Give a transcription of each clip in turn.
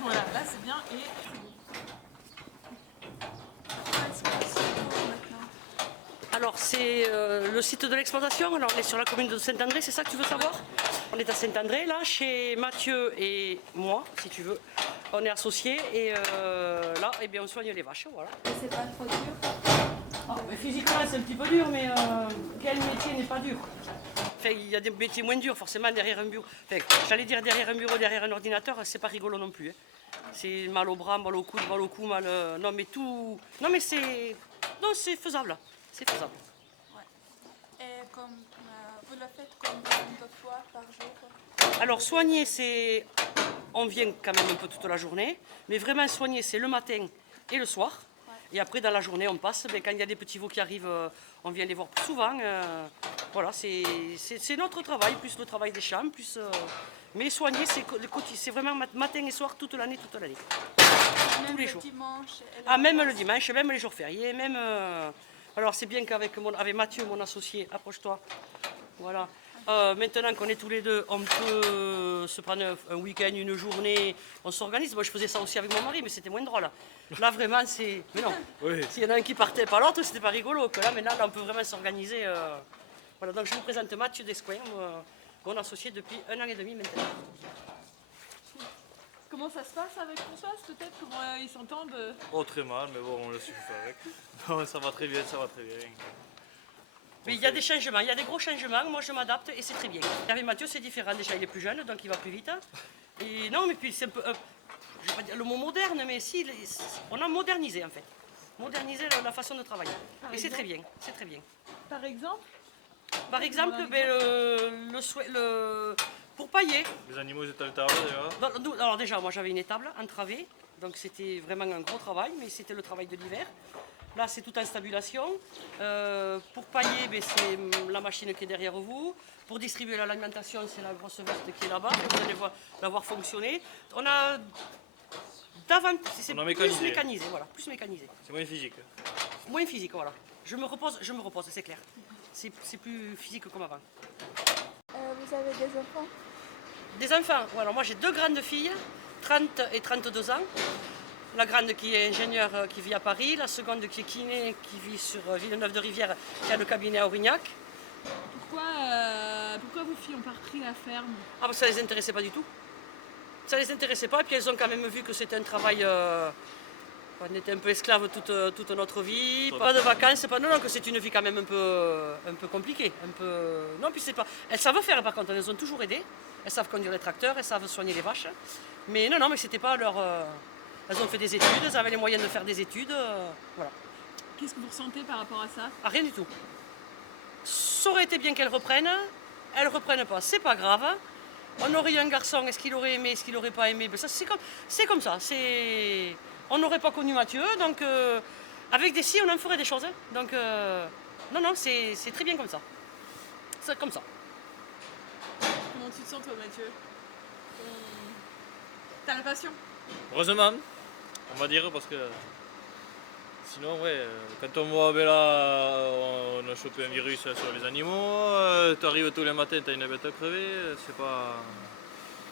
voilà, là c'est bien et Alors c'est le site de l'exploitation, alors on est sur la commune de Saint-André, c'est ça que tu veux savoir? On est à Saint-André là, chez Mathieu et moi, si tu veux. On est associés et là, eh bien, on soigne les vaches, voilà. Et c'est pas trop dur? Mais physiquement c'est un petit peu dur, mais quel métier n'est pas dur? Enfin, il y a des métiers moins durs, forcément, derrière un bureau. Enfin, j'allais dire derrière un bureau, derrière un ordinateur, c'est pas rigolo non plus. Hein. C'est mal au bras, mal au coude, mal au cou, mal... non mais tout... Non mais c'est... Non, c'est faisable. C'est faisable. Ouais. Et comme vous le faites combien de fois par jour? Alors soigner, c'est... On vient quand même un peu toute la journée, mais vraiment soigner, c'est le matin et le soir. Et après, dans la journée, on passe. Mais quand il y a des petits veaux qui arrivent, on vient les voir plus souvent. Voilà, c'est notre travail, plus le travail des champs. Plus, mais soigner, c'est vraiment matin et soir, toute l'année, toute l'année. Même les le jours. dimanche? Ah, même le dimanche, même les jours fériés, même... Alors c'est bien qu'avec avec Mathieu, mon associé, approche-toi. Voilà. Maintenant qu'on est tous les deux, on peut se prendre un week-end, une journée, on s'organise. Moi je faisais ça aussi avec mon mari, mais c'était moins drôle. Là vraiment c'est... Mais non, Oui. s'il y en a un qui partait pas l'autre, c'était pas rigolo. Que là maintenant on peut vraiment s'organiser. Voilà, donc je vous présente Mathieu Descoings, mon associé depuis 1 an et demi maintenant. comment ça se passe avec Françoise peut-être? Comment ils s'entendent? Oh, très mal, mais bon, on le suffit avec. Non, ça va très bien, ça va très bien. Mais il y a des changements, il y a des gros changements, moi je m'adapte et c'est très bien. Avec Mathieu c'est différent, déjà il est plus jeune donc il va plus vite. Et non mais puis c'est un peu, je vais pas dire le mot moderne, mais si, on a modernisé en fait. Modernisé la façon de travailler. Et c'est très bien, c'est très bien. Par exemple? Par exemple, pour pailler, Les animaux étaient à l'étable déjà. alors déjà moi j'avais une étable entravée, donc c'était vraiment un gros travail, mais c'était le travail de l'hiver. Là, c'est tout en stabulation. Pour pailler, c'est la machine qui est derrière vous. Pour distribuer l'alimentation, c'est la grosse veste qui est là-bas. Vous allez la voir fonctionner. On a c'est plus mécanisé, voilà, plus mécanisé. C'est moins physique. Moins physique, voilà. Je me repose, c'est clair. C'est plus physique comme avant. Vous avez des enfants? Des enfants, alors moi j'ai 2 grandes filles, 30 et 32 ans. La grande qui est ingénieure qui vit à Paris, la seconde qui est kiné qui vit sur Villeneuve-de-Rivière qui a le cabinet à Aurignac. Pourquoi vos filles ont pas repris la ferme? Ah bah ça les intéressait pas du tout. Ça les intéressait pas et puis elles ont quand même vu que c'était un travail... on était un peu esclaves toute notre vie, pas de vacances, pas... Non, que c'est une vie quand même un peu compliquée. Non, puis c'est pas... Elles savent faire par contre, elles ont toujours aidé. Elles savent conduire les tracteurs, elles savent soigner les vaches. Mais non, mais c'était pas leur... Elles ont fait des études, elles avaient les moyens de faire des études, voilà. Qu'est-ce que vous ressentez par rapport à ça? Ah, rien du tout. Ça aurait été bien qu'elles reprennent, elles reprennent pas, c'est pas grave. On aurait eu un garçon, est-ce qu'il aurait aimé, est-ce qu'il aurait pas aimé, ben ça, c'est comme ça. On n'aurait pas connu Mathieu, donc avec des si on en ferait des choses. Hein. Donc non, c'est très bien comme ça. C'est comme ça. Comment tu te sens toi Mathieu? T'as la passion? Heureusement, on va dire, parce que sinon, ouais, quand on voit, ben là, on a chopé un virus sur les animaux, tu arrives tous les matins, tu as une bête à crever, c'est pas...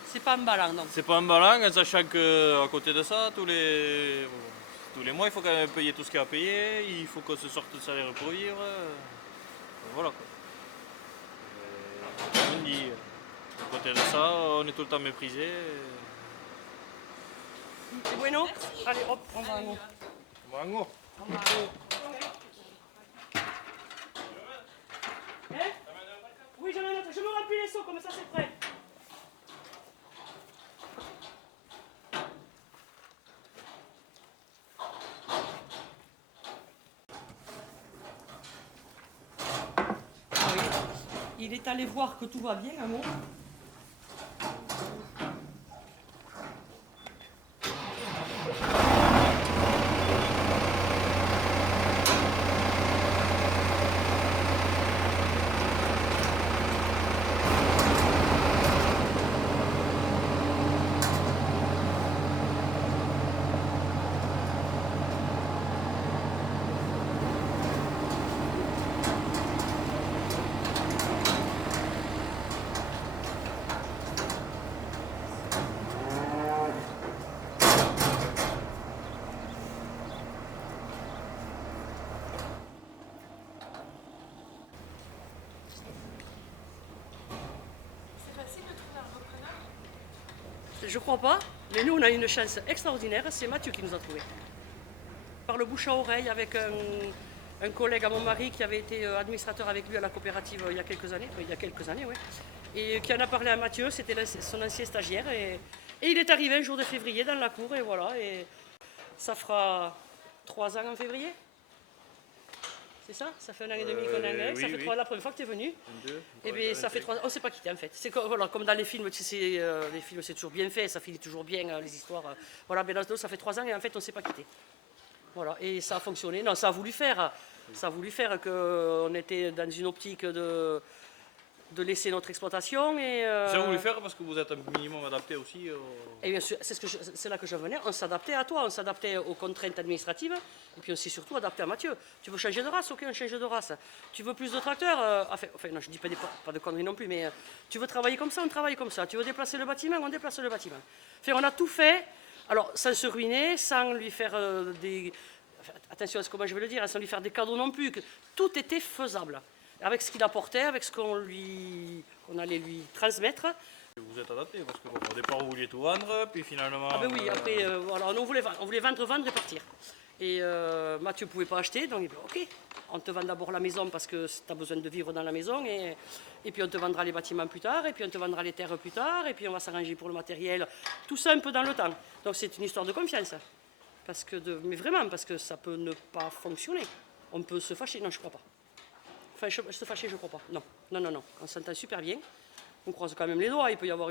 C'est pas emballant, non. C'est pas emballant, en sachant qu'à côté de ça, tous les mois, il faut quand même payer tout ce qu'il y a à payer, il faut qu'on se sorte de salaire pour vivre, voilà quoi. Comme on dit, à côté de ça, on est tout le temps méprisé. C'est bueno? Allez, hop, on va en haut. On va en haut. Oui, je me remplis les seaux, comme ça c'est prêt. Il est allé voir que tout va bien, amour. je crois pas, mais nous on a une chance extraordinaire, c'est Mathieu qui nous a trouvés. Par le bouche à oreille avec un collègue à mon mari qui avait été administrateur avec lui à la coopérative il y a quelques années, oui, et qui en a parlé à Mathieu, c'était son ancien stagiaire, et il est arrivé un jour de février dans la cour, et voilà, et ça fera 3 ans en février. C'est ça? Ça fait 1 an et demi qu'on est avec, oui, ça fait oui. 3 ans la première fois que tu es venu. Et bien ça fait 3 ans, on ne s'est pas quitté en fait. C'est comme, voilà, comme dans les films, tu sais, les films c'est toujours bien fait, ça finit toujours bien, les histoires. Voilà, mais là, ça fait 3 ans et en fait on ne s'est pas quitté. Voilà, et ça a fonctionné. Non, ça a voulu faire qu'on était dans une optique de laisser notre exploitation. Et, Ça vous voulez faire parce que vous êtes un minimum adapté aussi et bien sûr, c'est là que je venais, on s'adaptait à toi, on s'adaptait aux contraintes administratives, et puis on s'est surtout adapté à Mathieu. Tu veux changer de race, ok, on change de race. Tu veux plus de tracteurs, enfin non, je dis pas de conneries non plus, mais tu veux travailler comme ça, on travaille comme ça. Tu veux déplacer le bâtiment, on déplace le bâtiment. Enfin, on a tout fait, alors sans se ruiner, sans lui faire des... Enfin, attention à ce que moi je veux le dire, sans lui faire des cadeaux non plus, que tout était faisable. Avec ce qu'il apportait, avec ce qu'on allait lui transmettre. Vous êtes adapté parce que bon, au départ vous vouliez tout vendre, puis finalement. Ah ben oui, après, voilà, on voulait vendre et partir. Et Mathieu ne pouvait pas acheter, donc il dit ok, on te vend d'abord la maison parce que tu as besoin de vivre dans la maison, et puis on te vendra les bâtiments plus tard, et puis on te vendra les terres plus tard, et puis on va s'arranger pour le matériel, tout ça un peu dans le temps. Donc c'est une histoire de confiance. Mais vraiment, parce que ça peut ne pas fonctionner. On peut se fâcher, non je crois pas. Enfin, se fâcher, je crois pas. Non, on s'entend super bien. On croise quand même les doigts, il peut y avoir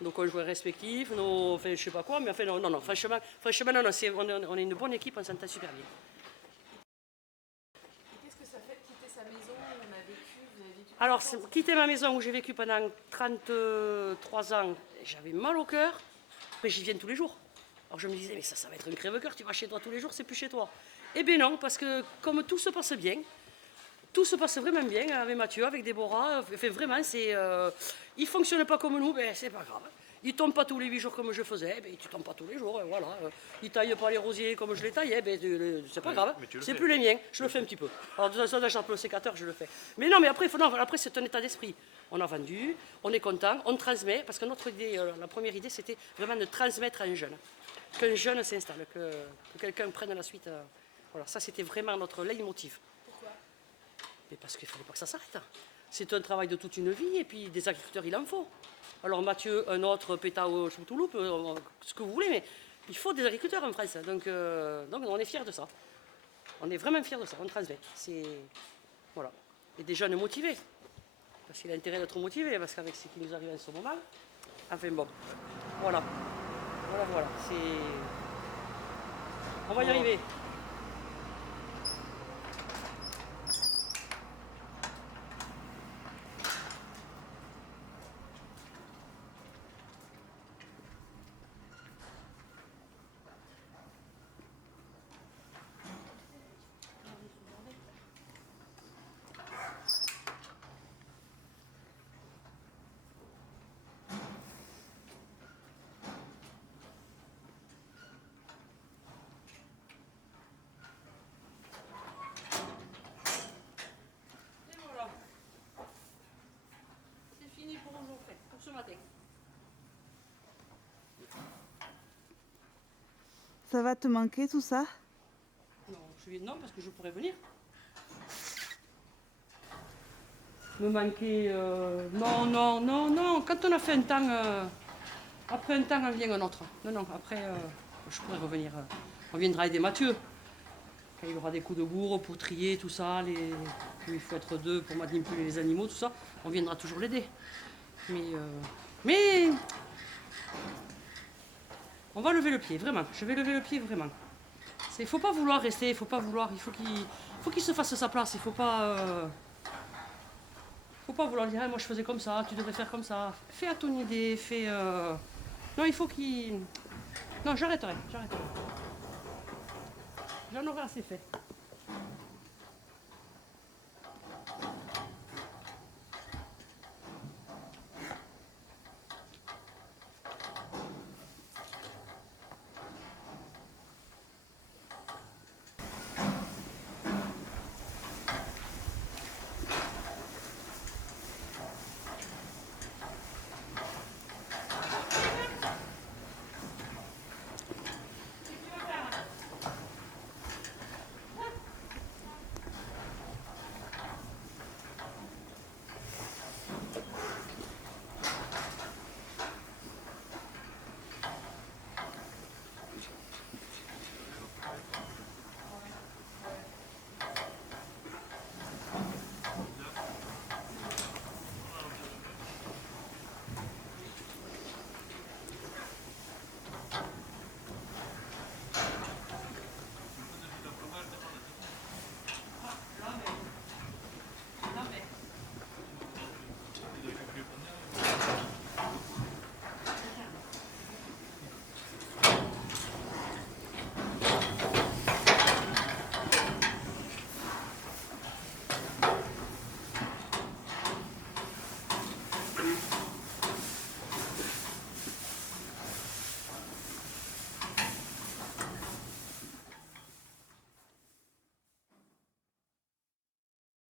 nos conjoints respectifs, enfin, je sais pas quoi, mais enfin, non, franchement, non, on est une bonne équipe, on s'entend super bien. Qu'est-ce que ça fait de quitter sa maison où on a vécu, vous avez vécu? Alors, quitter ma maison où j'ai vécu pendant 33 ans, j'avais mal au cœur, mais j'y viens tous les jours. Alors je me disais, mais ça va être un crève-cœur, tu vas chez toi tous les jours, c'est plus chez toi. Eh bien non, parce que comme tout se passe bien, tout se passe vraiment bien avec Mathieu, avec Déborah. Enfin, vraiment, il ne fonctionne pas comme nous, ben, c'est pas grave. Il ne tombe pas tous les 8 jours comme je faisais, ben, tu ne tombes pas tous les jours, voilà. Il ne taille pas les rosiers comme je les taillais, ben, c'est pas grave. C'est plus les miens, je le fais un petit peu. Alors de toute façon, j'ai un peu le sécateur, je le fais. Mais non, mais après, après c'est un état d'esprit. On a vendu, on est content, on transmet, parce que notre idée, la première idée, c'était vraiment de transmettre à un jeune. Qu'un jeune s'installe, que quelqu'un prenne la suite. Voilà, ça c'était vraiment notre leitmotiv. Mais parce qu'il ne fallait pas que ça s'arrête. C'est un travail de toute une vie, et puis des agriculteurs, il en faut. Alors Mathieu, un autre, Pétao, Choutouloup, ce que vous voulez, mais il faut des agriculteurs en France. Donc on est fiers de ça. On est vraiment fiers de ça, on transmet. Voilà. Et des jeunes motivés. Parce qu'il a intérêt d'être motivé, parce qu'avec ce qui nous arrive en ce moment, enfin bon, voilà. Voilà. On va y arriver. Pour ce matin. Ça va te manquer tout ça? Non, parce que je pourrais venir. Me manquer... Non. Quand on a fait un temps... après un temps, on vient un autre. Non, après, je pourrais revenir. On viendra aider Mathieu. Quand il aura des coups de bourre pour trier, tout ça, il faut être 2 pour manipuler les animaux, tout ça, on viendra toujours l'aider. Mais on va lever le pied, vraiment. Je vais lever le pied, vraiment. Il ne faut pas vouloir rester, il faut qu'il se fasse sa place. Il ne faut pas vouloir dire, moi je faisais comme ça, tu devrais faire comme ça. Fais à ton idée, Non, il faut qu'il... Non, j'arrêterai. J'en aurai assez fait.